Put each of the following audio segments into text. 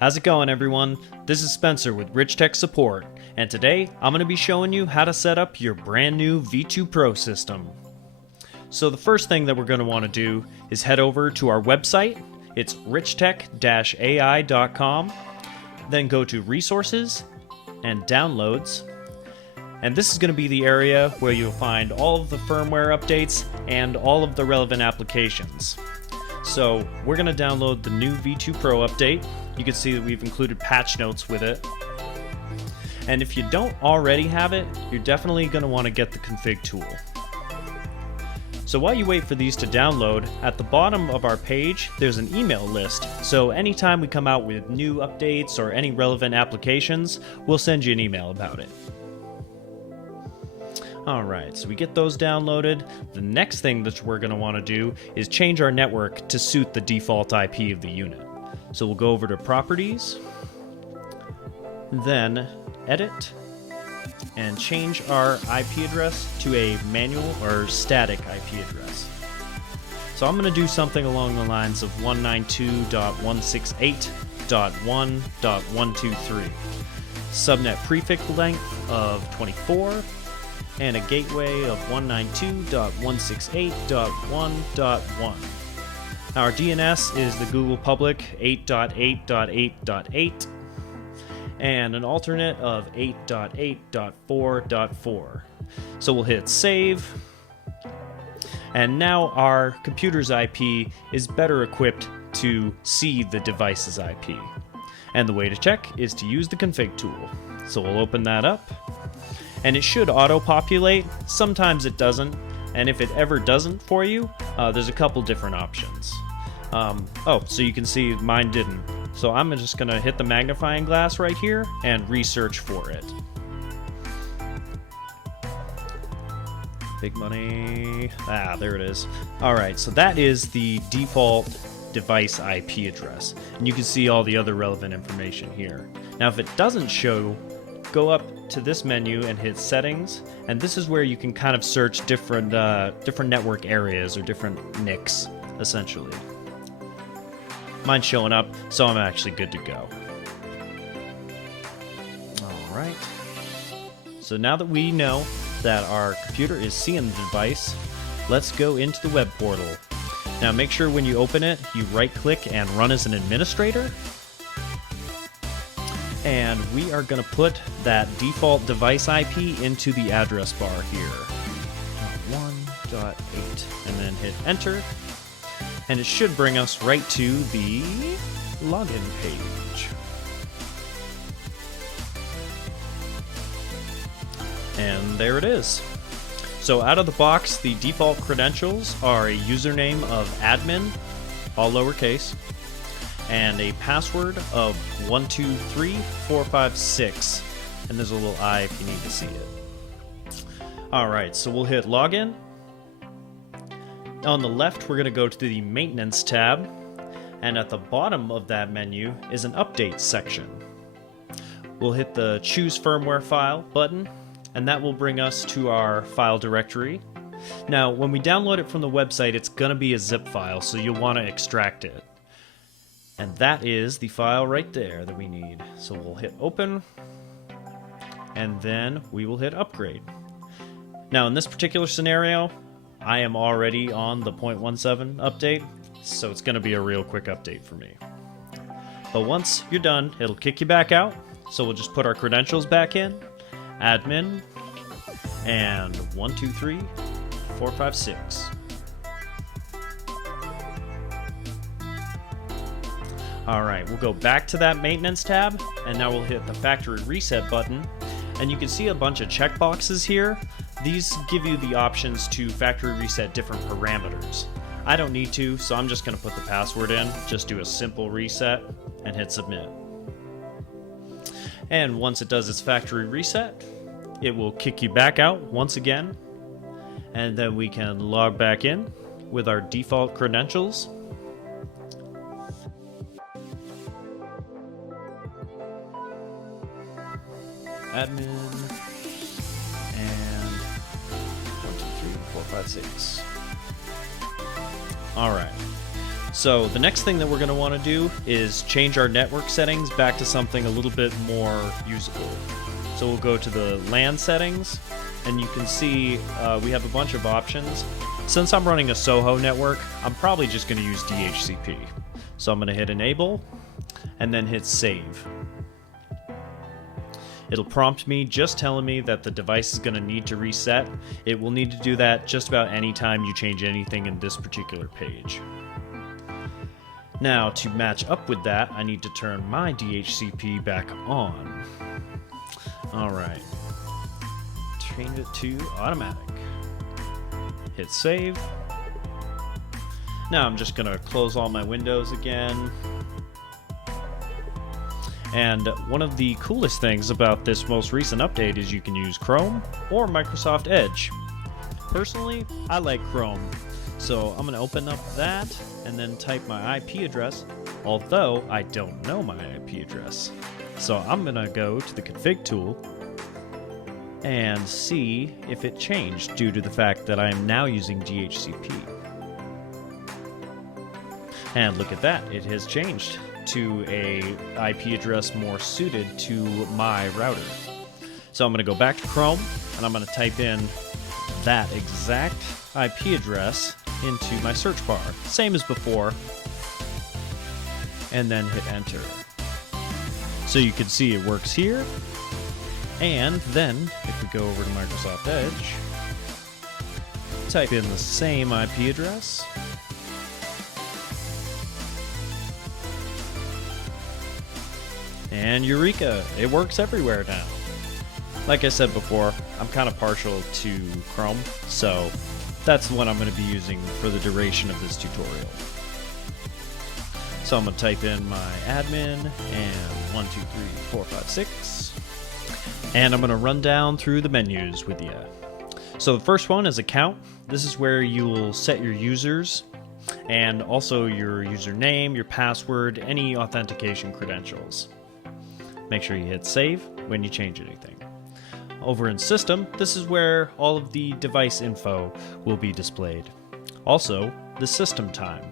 How's it going, everyone? This is Spencer with Richtech Support, and today I'm going to be showing you how to set up your brand new V2 Pro system. So the first thing that we're going to want to do is head over to our website. It's richtech-ai.com. Then go to Resources and Downloads. And this is going to be the area where you'll find all of the firmware updates and all of the relevant applications. So we're going to download the new V2 Pro update. You can see that we've included patch notes with it. And if you don't already have it, you're definitely going to want to get the config tool. So while you wait for these to download, at the bottom of our page, there's an email list. So anytime we come out with new updates or any relevant applications, we'll send you an email about it. Alright, so we get those downloaded. The next thing that we're going to want to do is change our network to suit the default IP of the unit. So we'll go over to Properties, then Edit, and change our IP address to a manual or static IP address. So I'm going to do something along the lines of 192.168.1.123. Subnet prefix length of 24, and a gateway of 192.168.1.1. Our DNS is the Google public 8.8.8.8, and an alternate of 8.8.4.4. So we'll hit save, and now our computer's IP is better equipped to see the device's IP. And the way to check is to use the config tool. So we'll open that up, and it should auto-populate. Sometimes it doesn't, and if it ever doesn't for you, there's a couple different options. So you can see mine didn't. So I'm just going to hit the magnifying glass right here and research for it. Big money. There it is. Alright, so that is the default device IP address. And you can see all the other relevant information here. Now if it doesn't show, go up to this menu and hit Settings, and this is where you can kind of search different network areas or different NICs, essentially. Mine's showing up, so I'm actually good to go. Alright. So now that we know that our computer is seeing the device, let's go into the web portal. Now make sure when you open it, you right-click and run as an administrator. And we are going to put that default device IP into the address bar here. 1.8, and then hit enter. And it should bring us right to the login page. And there it is. So out of the box, the default credentials are a username of admin, all lowercase, and a password of 123456. And there's a little I if you need to see it. Alright, so we'll hit login. On the left, we're going to go to the Maintenance tab, and at the bottom of that menu is an Update section. We'll hit the Choose Firmware File button, and that will bring us to our file directory. Now, when we download it from the website, it's going to be a zip file, so you'll want to extract it. And that is the file right there that we need. So we'll hit Open, and then we will hit Upgrade. Now, in this particular scenario, I am already on the 0.17 update, so it's going to be a real quick update for me. But once you're done, it'll kick you back out, so we'll just put our credentials back in, admin, and 123456. Alright, we'll go back to that Maintenance tab, and now we'll hit the Factory Reset button, and you can see a bunch of checkboxes here. These give you the options to factory reset different parameters. I don't need to, so I'm just going to put the password in, just do a simple reset, and hit submit. And once it does its factory reset, it will kick you back out once again, and then we can log back in with our default credentials. Admin, and 1, 2, 3, 4, 5, 6. Alright, So the next thing that we're going to want to do is change our network settings back to something a little bit more usable. So we'll go to the LAN settings, and you can see we have a bunch of options. Since I'm running a Soho network, I'm probably just going to use DHCP. So I'm going to hit enable, and then hit save. It'll prompt me just telling me that the device is going to need to reset. It will need to do that just about any time you change anything in this particular page. Now, to match up with that, I need to turn my DHCP back on. Alright. Change it to automatic. Hit save. Now I'm just going to close all my windows again. And one of the coolest things about this most recent update is you can use Chrome or Microsoft Edge. Personally, I like Chrome. So I'm going to open up that and then type my IP address, although I don't know my IP address. So I'm going to go to the config tool and see if it changed due to the fact that I am now using DHCP. And look at that, it has changed to a IP address more suited to my router. So I'm going to go back to Chrome and I'm going to type in that exact IP address into my search bar, same as before, and then hit enter. So you can see it works here, and then if we go over to Microsoft Edge, type in the same IP address, and eureka, it works everywhere now. Like I said before, I'm kind of partial to Chrome, so that's what I'm going to be using for the duration of this tutorial. So I'm going to type in my admin and 1, 2, 3, 4, 5, 6, and I'm going to run down through the menus with you. So the first one is account. This is where you will set your users and also your username, your password, any authentication credentials. Make sure you hit save when you change anything. Over in System, this is where all of the device info will be displayed. Also, the system time.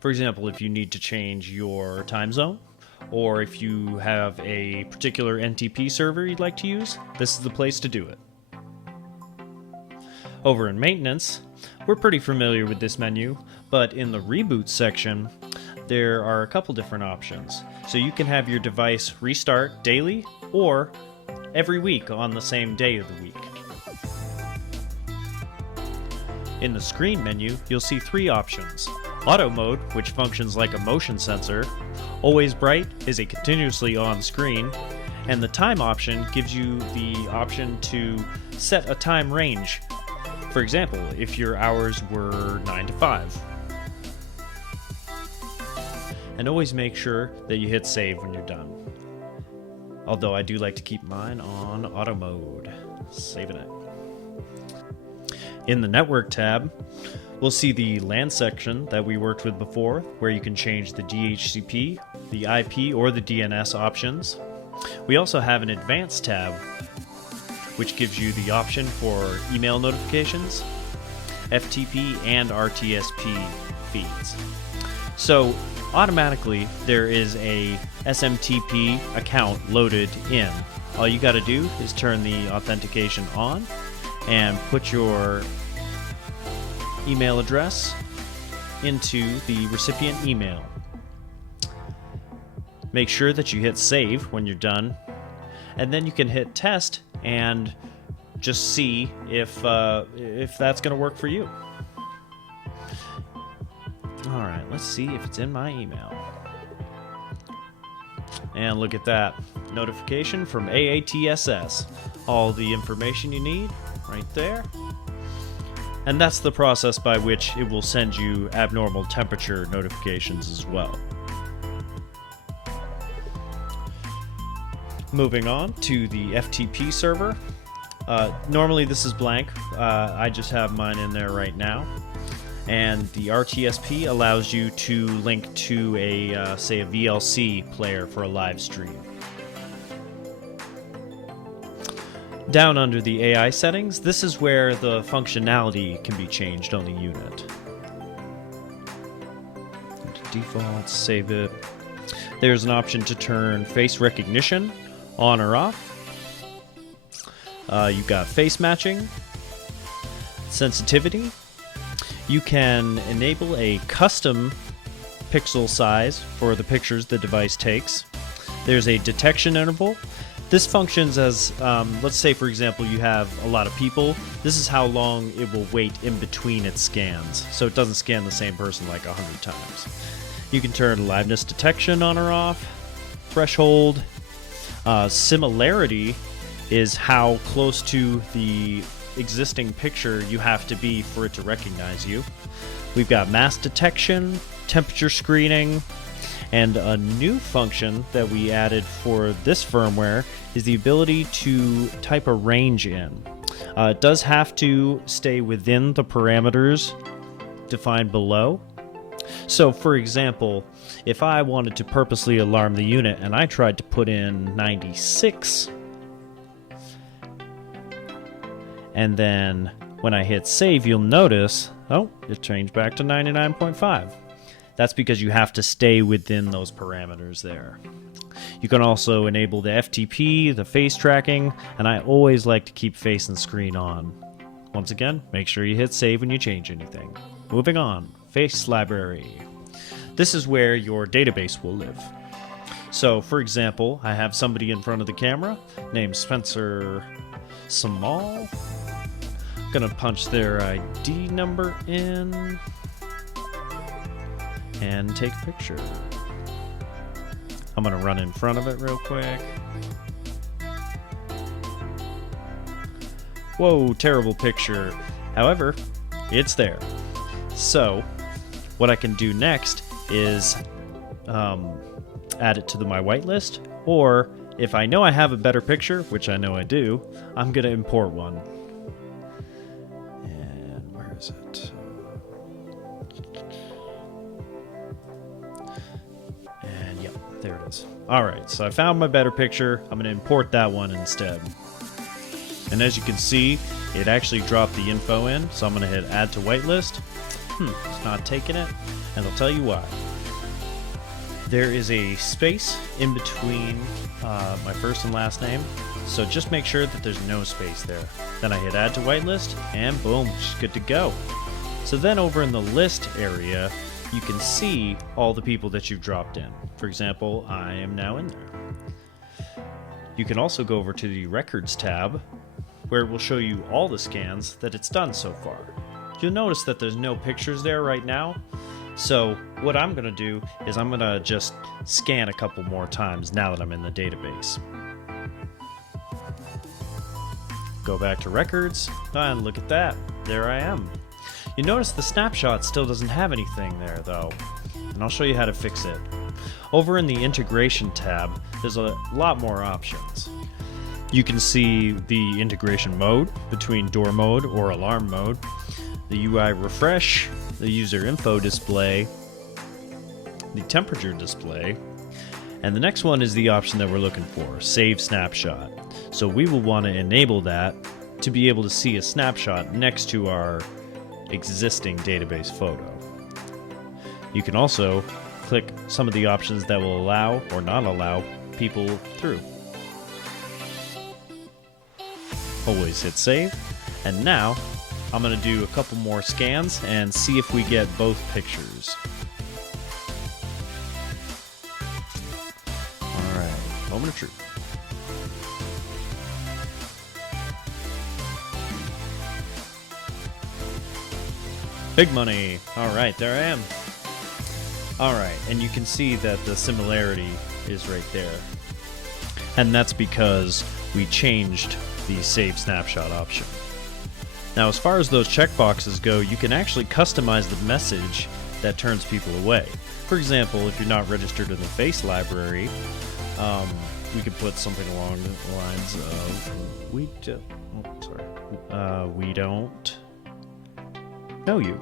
For example, if you need to change your time zone, or if you have a particular NTP server you'd like to use, this is the place to do it. Over in Maintenance, we're pretty familiar with this menu, but in the Reboot section, there are a couple different options. So you can have your device restart daily or every week on the same day of the week. In the screen menu, you'll see 3 options. Auto mode, which functions like a motion sensor. Always bright is a continuously on screen. And the time option gives you the option to set a time range. For example, if your hours were 9 to 5. And always make sure that you hit save when you're done. Although I do like to keep mine on auto mode. Saving it. In the Network tab, we'll see the LAN section that we worked with before, where you can change the DHCP, the IP, or the DNS options. We also have an Advanced tab, which gives you the option for email notifications, FTP, and RTSP feeds. So automatically there is a SMTP account loaded in. All you got to do is turn the authentication on and put your email address into the recipient email. Make sure that you hit save when you're done, and then you can hit test and just see if that's going to work for you. Alright, let's see if it's in my email. And look at that. Notification from AATSS. All the information you need right there. And that's the process by which it will send you abnormal temperature notifications as well. Moving on to the FTP server. Normally this is blank. I just have mine in there right now. And the RTSP allows you to link to a, say, a VLC player for a live stream. Down under the AI settings, this is where the functionality can be changed on the unit. default, save it. There's an option to turn face recognition on or off. You've got face matching, sensitivity. You can enable a custom pixel size for the pictures the device takes. There's a detection interval. This functions as, let's say for example you have a lot of people. This is how long it will wait in between its scans, so it doesn't scan the same person like 100 times. You can turn liveness detection on or off. Threshold. Similarity is how close to the existing picture you have to be for it to recognize you. We've got mask detection, temperature screening, and a new function that we added for this firmware is the ability to type a range in. It does have to stay within the parameters defined below. So for example, if I wanted to purposely alarm the unit and I tried to put in 96, and then when I hit save, you'll notice, oh, it changed back to 99.5. That's because you have to stay within those parameters there. You can also enable the FTP, the face tracking, and I always like to keep face and screen on. Once again, make sure you hit save when you change anything. Moving on, face library. This is where your database will live. So, for example, I have somebody in front of the camera named Spencer Samal. Gonna punch their ID number in and take a picture. I'm gonna run in front of it real quick. Whoa, terrible picture. However, it's there. So, what I can do next is add it to my whitelist, or if I know I have a better picture, which I know I do, I'm gonna import one. And where is it? And yep, there it is. Alright, so I found my better picture. I'm gonna import that one instead. And as you can see, it actually dropped the info in, so I'm gonna hit add to whitelist. It's not taking it, and I'll tell you why. There is a space in between my first and last name, so just make sure that there's no space there. Then I hit add to whitelist, and boom, it's good to go. So then over in the list area, you can see all the people that you've dropped in. For example, I am now in there. You can also go over to the records tab, where it will show you all the scans that it's done so far. You'll notice that there's no pictures there right now. So what I'm going to do is I'm going to just scan a couple more times now that I'm in the database. Go back to records, and look at that. There I am. You notice the snapshot still doesn't have anything there though, and I'll show you how to fix it. Over in the integration tab, there's a lot more options. You can see the integration mode between door mode or alarm mode, the UI refresh, the user info display, the temperature display, and the next one is the option that we're looking for, save snapshot. So we will want to enable that to be able to see a snapshot next to our existing database photo. You can also click some of the options that will allow or not allow people through. Always hit save, and now I'm going to do a couple more scans and see if we get both pictures. Alright, moment of truth. Big money! Alright, there I am. Alright, and you can see that the similarity is right there. And that's because we changed the save snapshot option. Now, as far as those checkboxes go, you can actually customize the message that turns people away. For example, if you're not registered in the face library, we could put something along the lines of, we don't know you.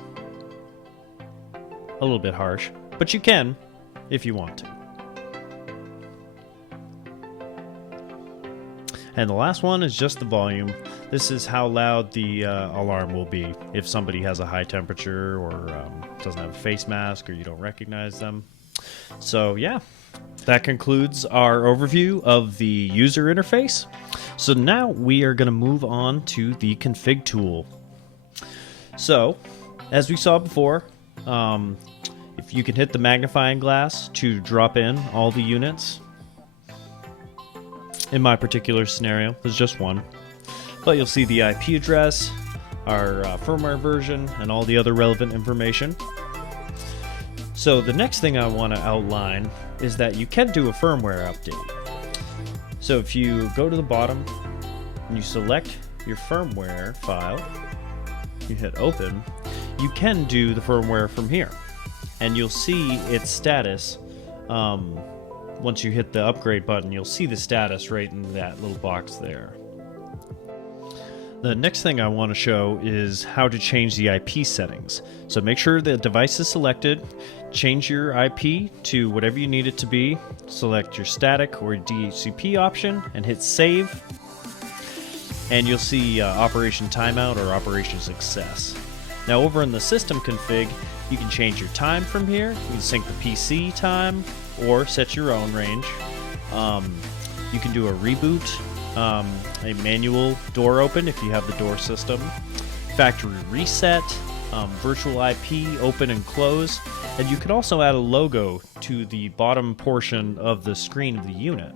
A little bit harsh, but you can if you want to. And the last one is just the volume. This is how loud the alarm will be if somebody has a high temperature or doesn't have a face mask or you don't recognize them. So yeah, that concludes our overview of the user interface. So now we are going to move on to the config tool. So as we saw before, if you can hit the magnifying glass to drop in all the units. In my particular scenario, there's just one. But you'll see the IP address, our firmware version, and all the other relevant information. So the next thing I want to outline is that you can do a firmware update. So if you go to the bottom and you select your firmware file, you hit open, you can do the firmware from here. And you'll see its status. Once you hit the upgrade button, you'll see the status right in that little box there. The next thing I want to show is how to change the IP settings. So make sure the device is selected, change your IP to whatever you need it to be, select your static or DHCP option, and hit save. And you'll see Operation Timeout or Operation Success. Now over in the system config, you can change your time from here. You can sync the PC time or set your own range. You can do a reboot, a manual door open if you have the door system, factory reset, virtual IP open and close, and you can also add a logo to the bottom portion of the screen of the unit.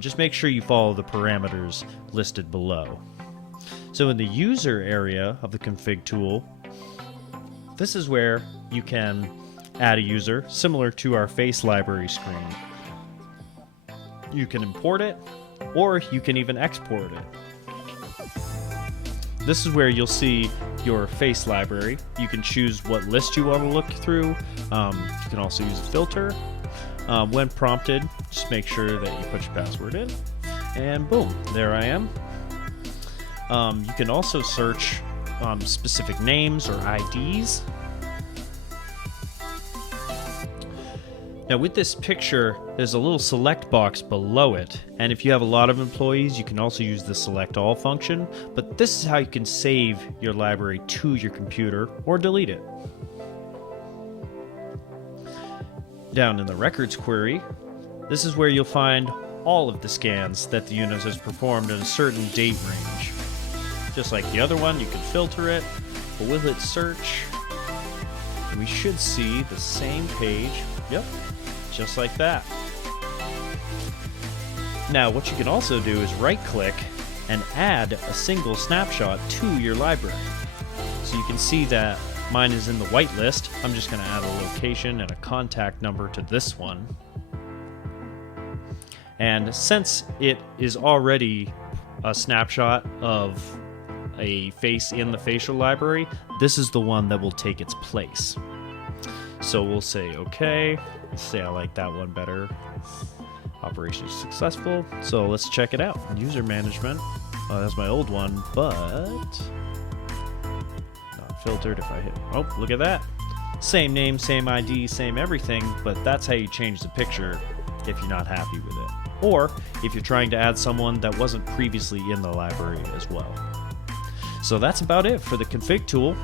Just make sure you follow the parameters listed below. So in the user area of the config tool, this is where you can add a user similar to our face library screen. You can import it, or you can even export it. This is where you'll see your face library. You can choose what list you want to look through. You can also use a filter. When prompted, just make sure that you put your password in, and boom, there I am. You can also search specific names or IDs. Now with this picture, there's a little select box below it, and if you have a lot of employees, you can also use the select all function, but this is how you can save your library to your computer or delete it. Down in the records query, this is where you'll find all of the scans that the unit has performed in a certain date range. Just like the other one, you can filter it, but with its search, we should see the same page. Yep, just like that. Now, what you can also do is right-click and add a single snapshot to your library. So you can see that mine is in the whitelist. I'm just going to add a location and a contact number to this one. And since it is already a snapshot of a face in the facial library, this is the one that will take its place. So we'll say okay. Say I like that one better. Operation is successful. So let's check it out. User management. Oh, that's my old one, but not filtered. If I hit, oh, look at that. Same name, same ID, same everything, but that's how you change the picture if you're not happy with it. Or if you're trying to add someone that wasn't previously in the library as well. So that's about it for the config tool.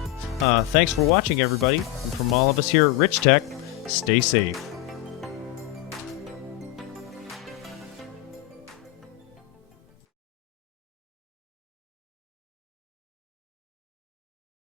Thanks for watching, everybody. And from all of us here at Richtech, stay safe.